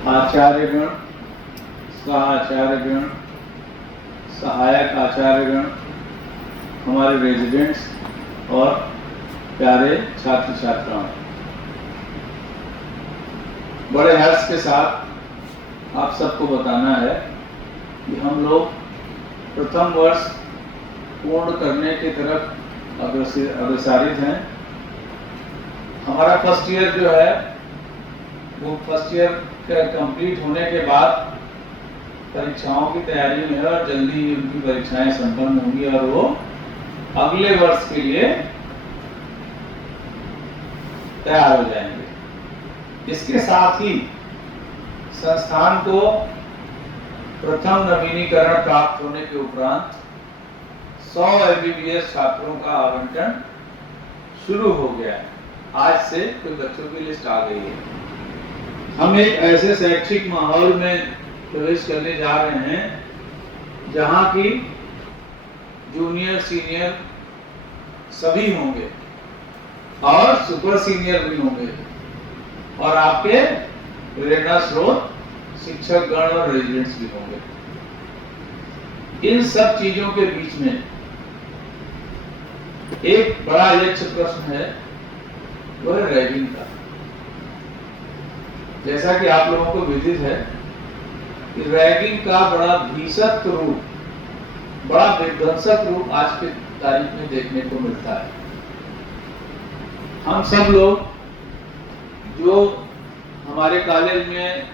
आचार्यगण, सहाचार्यगण, सहायक आचार्यगण, हमारे रेजिडेंट्स और प्यारे छात्र छात्राओं, बड़े हर्ष के साथ आप सबको बताना है कि हम लोग प्रथम वर्ष पूर्ण करने की तरफ अग्रसरित हैं। हमारा फर्स्ट ईयर जो है वो फर्स्ट ईयर का कंप्लीट होने के बाद परीक्षाओं की तैयारी में है और जल्दी ही उनकी परीक्षाएं संपन्न होंगी और वो अगले वर्ष के लिए तैयार हो जाएंगे। इसके साथ ही संस्थान को प्रथम नवीनीकरण प्राप्त होने के उपरांत 100 MBBS छात्रों का आवंटन शुरू हो गया है। आज से कुछ बच्चों की लिस्ट आ गई है। हम एक ऐसे शैक्षिक माहौल में प्रवेश करने जा रहे हैं जहां की जूनियर सीनियर सभी होंगे और सुपर सीनियर भी होंगे और आपके प्रेरणा स्रोत शिक्षक गण और रेजिडेंट्स भी होंगे। इन सब चीजों के बीच में एक बड़ा यक्ष प्रश्न है, वो है रैगिंग का। जैसा कि आप लोगों को विदित है कि रैगिंग का बड़ा भीषक रूप, बड़ा विध्वंसक रूप आज के तारीख में देखने को मिलता है। हम सब लोग जो हमारे कॉलेज में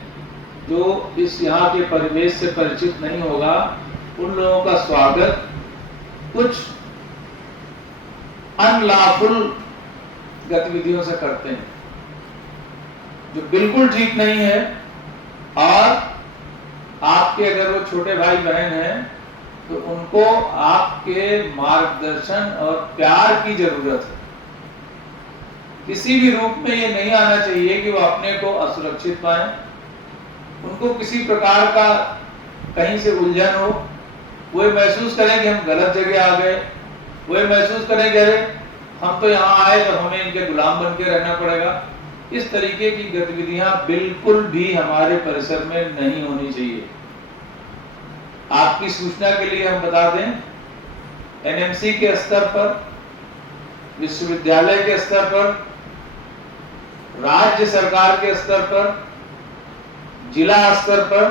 जो इस यहाँ के परिवेश से परिचित नहीं होगा, उन लोगों का स्वागत कुछ अनलॉफुल गतिविधियों से करते हैं जो बिल्कुल ठीक नहीं है। और आपके अगर वो छोटे भाई बहन हैं तो उनको आपके मार्गदर्शन और प्यार की जरूरत है। किसी भी रूप में ये नहीं आना चाहिए कि वो अपने को असुरक्षित पाए, उनको किसी प्रकार का कहीं से उलझन हो, वो महसूस करें कि हम गलत जगह आ गए, वो महसूस करें कि अरे हम तो यहाँ आए तो हमें इनके गुलाम बन के रहना पड़ेगा। इस तरीके की गतिविधियां बिल्कुल भी हमारे परिसर में नहीं होनी चाहिए। आपकी सूचना के लिए हम बता दें, NMC के स्तर पर, विश्वविद्यालय के स्तर पर, राज्य सरकार के स्तर पर, जिला स्तर पर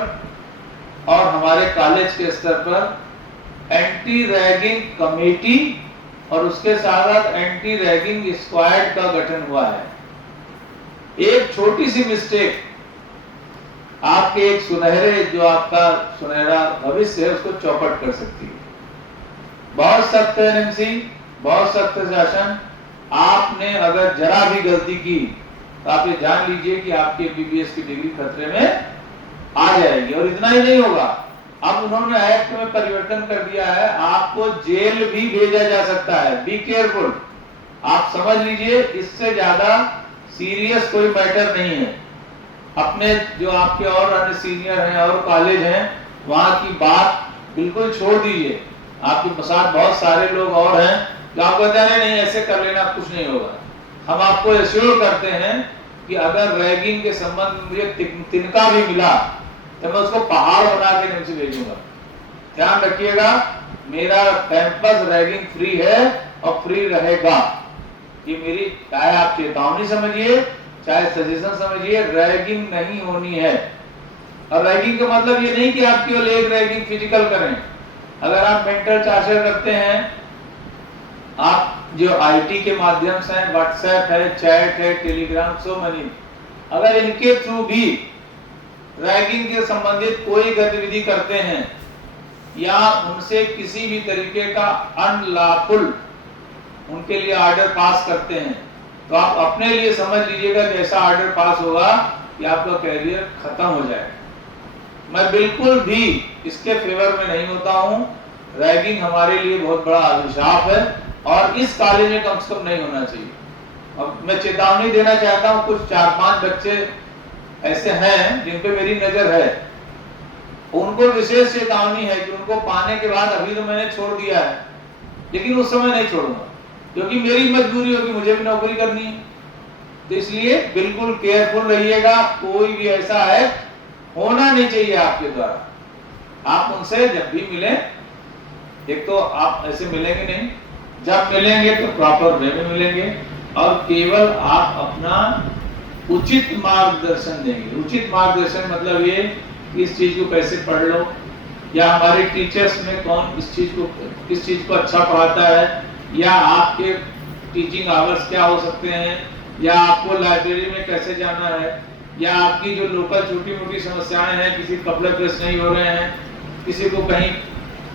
और हमारे कॉलेज के स्तर पर एंटी रैगिंग कमेटी और उसके साथ साथ एंटी रैगिंग स्क्वाड का गठन हुआ है। एक छोटी सी मिस्टेक आपके एक सुनहरे, जो आपका सुनहरा भविष्य है, उसको चौपट कर सकती है। बहुत सख्त है NMC, बहुत सख्त शासन। आपने अगर जरा भी गलती की तो आप ये जान लीजिए कि आपकी MBBS की डिग्री खतरे में आ जाएगी। और इतना ही नहीं होगा, अब उन्होंने एक्ट में परिवर्तन कर दिया है, आपको जेल भी भेजा जा सकता है। बी केयरफुल, आप समझ लीजिए, इससे ज्यादा सीरियस कोई मैटर नहीं है। अपने जो आपके और अन्य सीनियर हैं और कॉलेज हैं, वहां की बात बिल्कुल छोड़ दीजिए। आपके साथ बहुत सारे लोग और हैं जो आपको कहते हैं नहीं ऐसे कर लेना, कुछ नहीं होगा। हम आपको एश्योर करते हैं कि अगर रैगिंग के संबंध में तिनका भी मिला तो मैं उसको पहाड़ बना के नीचे भेजूंगा। ध्यान रखिएगा, मेरा कैंपस रैगिंग फ्री है और फ्री रहेगा। ये मेरी, चाहे आप चेतावनी समझिए चाहे सजेशन समझिए, रैगिंग नहीं होनी है। और रैगिंग का मतलब ये नहीं कि आप केवल एक रैगिंग फिजिकल करें। अगर आप मेंटल टॉर्चर करते हैं, आप जो IT के माध्यम से, व्हाट्सएप है, चैट है, टेलीग्राम, सो मनी, अगर इनके थ्रू भी रैगिंग के संबंधित कोई गतिविधि करते हैं या उनसे किसी भी तरीके का अनलॉफुल उनके लिए ऑर्डर पास करते हैं, तो आप अपने लिए समझ लीजिएगा कि ऐसा ऑर्डर पास होगा कि आपका कैरियर खत्म हो जाएगा। मैं बिल्कुल भी इसके फेवर में नहीं होता हूं। रैगिंग हमारे लिए बहुत बड़ा अभिशाप है और इस कॉलेज में कम से कम नहीं होना चाहिए। अब मैं चेतावनी देना चाहता हूं, कुछ 4-5 बच्चे ऐसे हैं जिन पे मेरी नजर है, उनको विशेष चेतावनी है कि उनको पाने के बाद, अभी तो मैंने छोड़ दिया है लेकिन उस समय नहीं छोड़ूंगा, क्योंकि मेरी मजबूरी होगी, मुझे भी नौकरी करनी है। तो इसलिए बिल्कुल केयरफुल रहिएगा। कोई भी ऐसा है होना नहीं चाहिए आपके द्वारा। आप उनसे जब भी मिले, एक तो आप ऐसे मिलेंगे नहीं, जब मिलेंगे तो प्रॉपर वे में मिलेंगे और केवल आप अपना उचित मार्गदर्शन देंगे। उचित मार्गदर्शन मतलब ये कि इस चीज को कैसे पढ़ लो, या हमारे टीचर्स में कौन किस चीज को अच्छा पढ़ाता है, या आपके टीचिंग आवर्स क्या हो सकते हैं, या आपको लाइब्रेरी में कैसे जाना है, या आपकी जो लोकल छोटी मोटी समस्याएं हैं, किसी कपड़े प्रेस नहीं हो रहे हैं, किसी को कहीं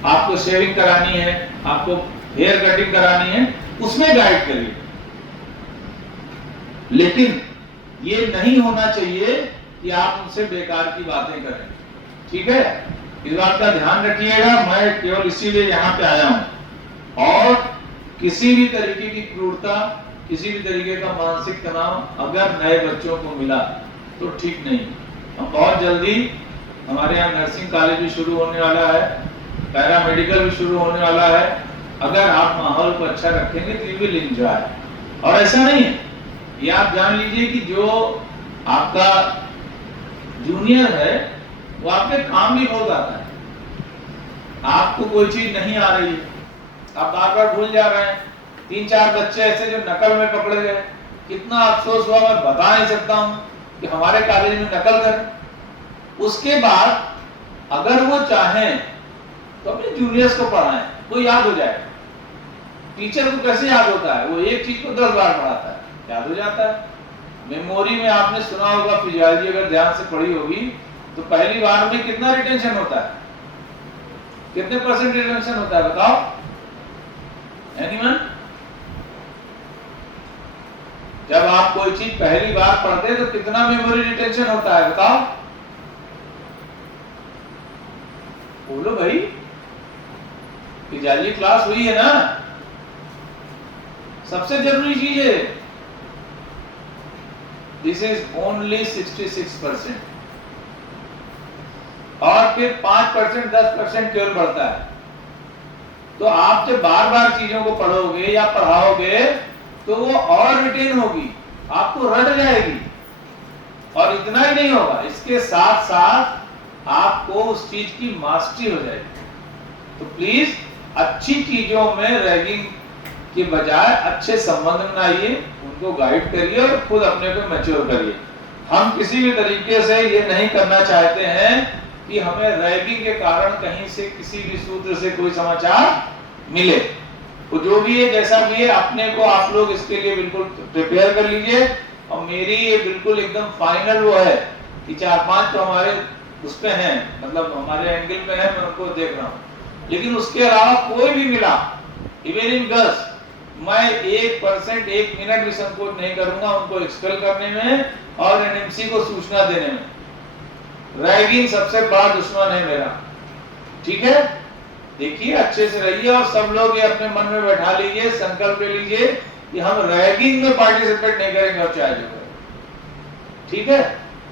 आपको शेविंग करानी है, आपको हेयर कटिंग करानी है, उसमें गाइड करिए। लेकिन ये नहीं होना चाहिए कि आप उनसे बेकार की बातें करें। ठीक है, इस बात का ध्यान रखिएगा। मैं केवल इसीलिए यहाँ पे आया हूँ, और किसी भी तरीके की क्रूरता, किसी भी तरीके का मानसिक तनाव अगर नए बच्चों को मिला तो ठीक नहीं। हम बहुत जल्दी, हमारे यहाँ नर्सिंग कॉलेज भी शुरू होने वाला है, पैरामेडिकल भी शुरू होने वाला है। अगर आप माहौल को अच्छा रखेंगे तो यू विल एंजॉय। और ऐसा नहीं है, ये आप जान लीजिए कि जो आपका जूनियर है वो आपके काम भी बहुत आता है। आपको कोई चीज नहीं आ रही है, आप बार बार भूल जा रहे हैं। 3-4 बच्चे ऐसे जो नकल में पकड़े गए, कितना अफसोस हुआ मैं बता नहीं सकता हूं कि हमारे कॉलेज में नकल करें। उसके बाद अगर वो चाहें तो अपने जूनियर्स को पढ़ाएं, वो याद हो जाएगा। टीचर को कैसे याद होता है, वो एक चीज को 10 बार पढ़ाता है, याद हो जाता है। मेमोरी में आपने सुना होगा, फिजियोलॉजी अगर ध्यान से पढ़ी होगी तो पहली बार में कितना रिटेंशन होता है, कितने % रिटेंशन होता है बताओ, एनीवन? जब आप कोई चीज पहली बार पढ़ते हैं तो कितना मेमोरी रिटेंशन होता है बताओ, बोलो भाई। फिजियोलॉजी क्लास हुई है ना, सबसे जरूरी चीज है। दिस इज ओनली 66%, और फिर 5% 10% केवल बढ़ता है। तो आप जब बार बार चीजों को पढ़ोगे या पढ़ाओगे तो वो और रिटेन होगी, आपको रट जाएगी। और इतना ही नहीं होगा, इसके साथ साथ आपको उस चीज की मास्टरी हो जाएगी। तो प्लीज अच्छी चीजों में रैगिंग के बजाय अच्छे संबंध बनाइए, उनको गाइड करिए और खुद अपने को मैच्योर करिए। हम किसी भी तरीके से ये नहीं करना चाहते हैं कि हमें रैगिंग के कारण कहीं से किसी भी सूत्र से कोई समाचार मिले। वो जो भी है, जैसा भी है, अपने को आप लोग इसके लिए बिल्कुल प्रिपेयर कर लीजिए। और मेरी ये बिल्कुल एकदम फाइनल वो है कि 4-5 तो हमारे उस पे हैं, मतलब हमारे एंगल पे है, मैं उनको देख रहा हूँ। लेकिन उसके अलावा कोई भी मिला, इवन इन गर्ल्स, मैं 1% 1 मिनट भी संकोच नहीं करूंगा उनको एक्सपेल करने में और एनएमसी को सूचना देने में। रैगिंग सबसे बड़ा दुश्मन है मेरा। ठीक है, देखिए अच्छे से रहिए और सब लोग ये अपने मन में बैठा लीजिए, संकल्प ले लीजिए कि हम रैगिंग में पार्टिसिपेट नहीं करेंगे और चाहे जो करें। ठीक है,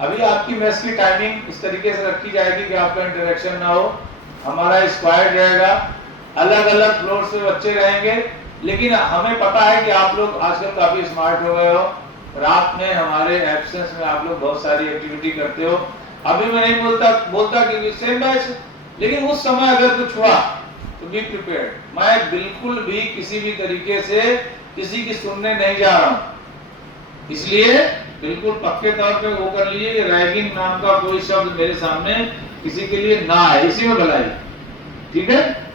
अभी आपकी मेस की टाइमिंग इस तरीके से रखी जाएगी कि आपका इंटरेक्शन ना हो। हमारा स्क्वाड रहेगा, अलग अलग फ्लोर से बच्चे रहेंगे, लेकिन हमें पता है कि आप लोग आजकल काफी स्मार्ट हो गए हो। रात में हमारे एब्सेंस में आप लोग बहुत सारी एक्टिविटी करते हो। अभी मैं नहीं बोलता कि सेम बैच, लेकिन उस समय अगर कुछ हुआ तो बी प्रिपेयर्ड। मैं बिल्कुल भी किसी भी तरीके से किसी की सुनने नहीं जा रहा हूं, इसलिए बिल्कुल पक्के तौर पे वो कर लीजिए कि रैगिंग नाम का कोई शब्द मेरे सामने किसी के लिए ना आए, इसी में भलाई। ठीक है।